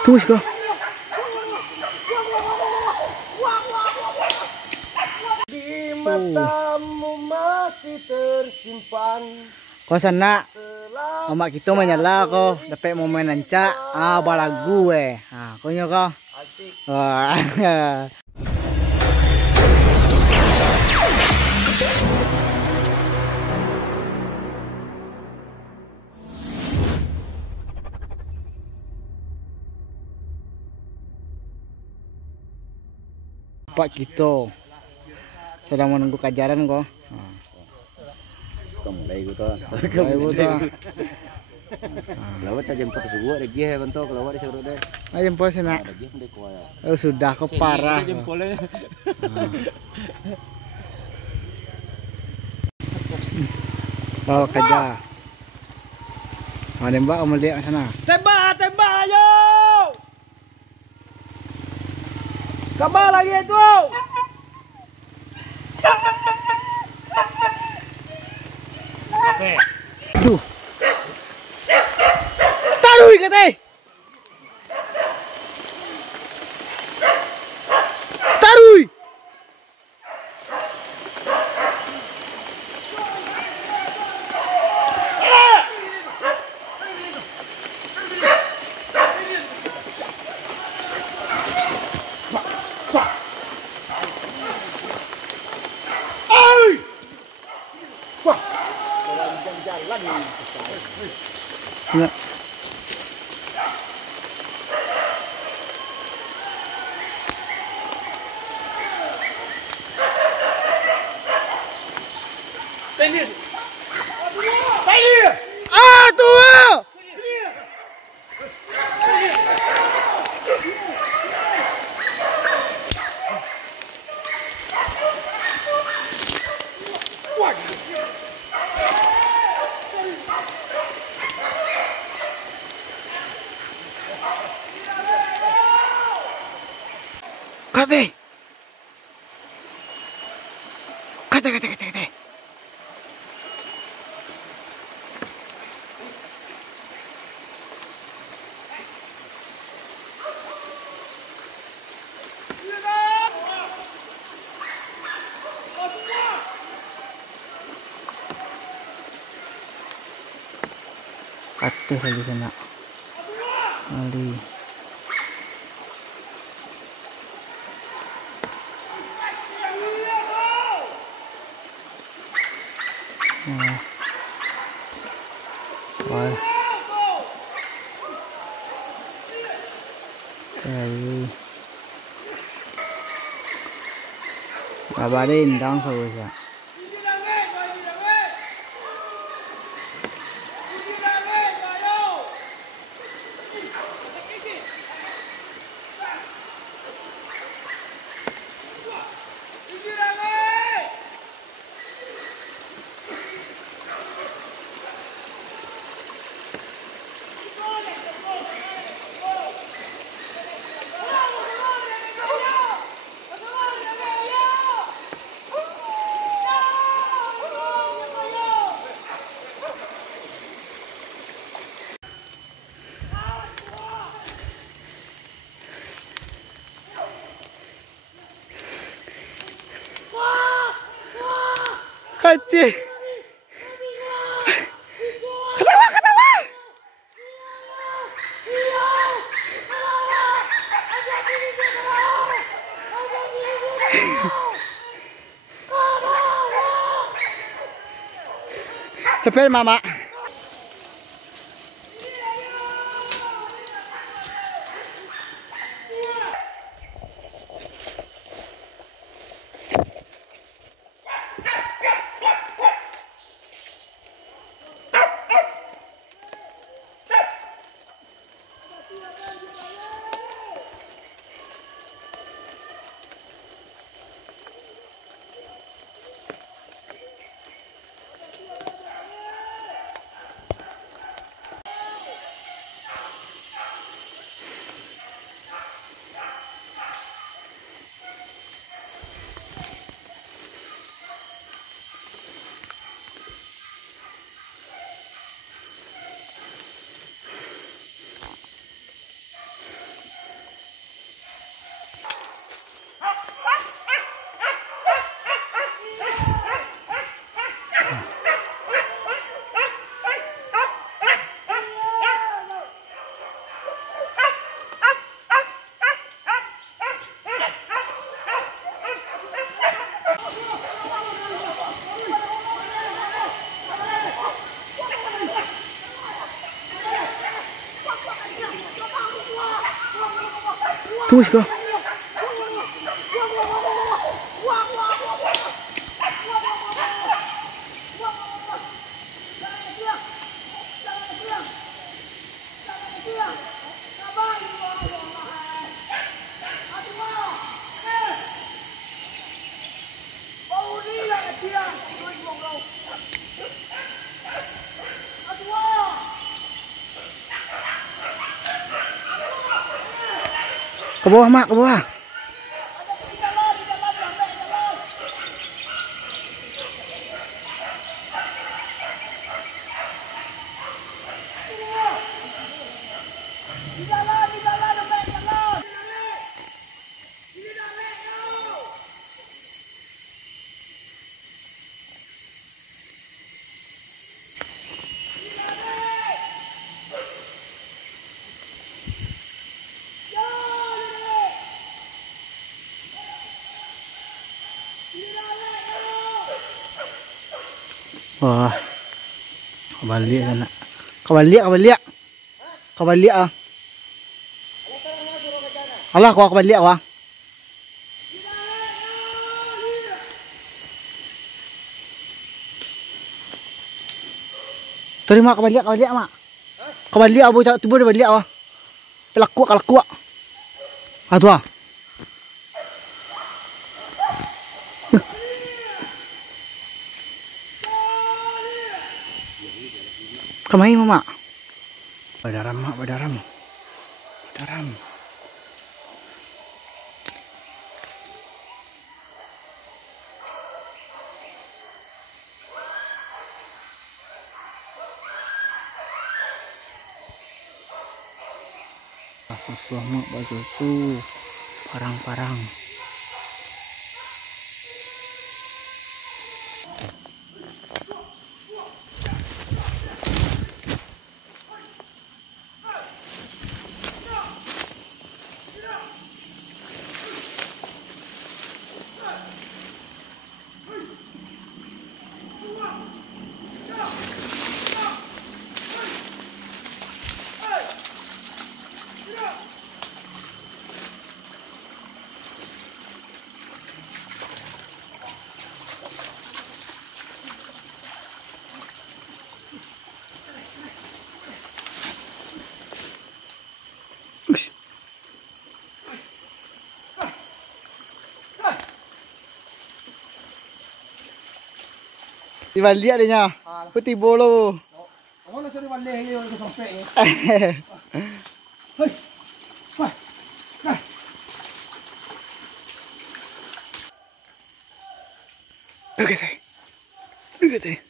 Tunggu kau. Di matamu masih tersimpan. Kau sana, omak kita menyala kau dapat momen nancak. Balagu kau nyoka. Asik. Wah. Pak kita sedang menunggu kajaran kok. Kamu lagi gitu. Mulai buta. Lawat saja empat subuh ada dia bentuk lawat disuruh deh. Ayo jempol sih nak. Ada dia pendek kuaya. Oh sudah kau parah. Jempolnya. Oh kerja. Mana mbak mau lihat sana? Tembak ayo. Kabar lagi itu. Aduh. Taruh kata. Taruh. Ya. Tuh. Kate. Kate lagi kena. Kali. Wah. Kabarin dong saudara. Kacau. Ketawa. Cepet mama. Tunggu sih kau. Ke bawah mak, ke bawah. Wah, kebalik kan nak. Kebalik. Kebalik ah. Alah, kau kebalik wah. Terima kebalik mak. Kebalik abu tak tubuh dia balik wah. Kelak kuak. Ah tu ah. Kemai mama. Badaram mak, badaram. Susu mak, susu. Parang. Dibalik dia. Putih bolo. Ako na sa balik ngayon ko sampai eh. Look at it.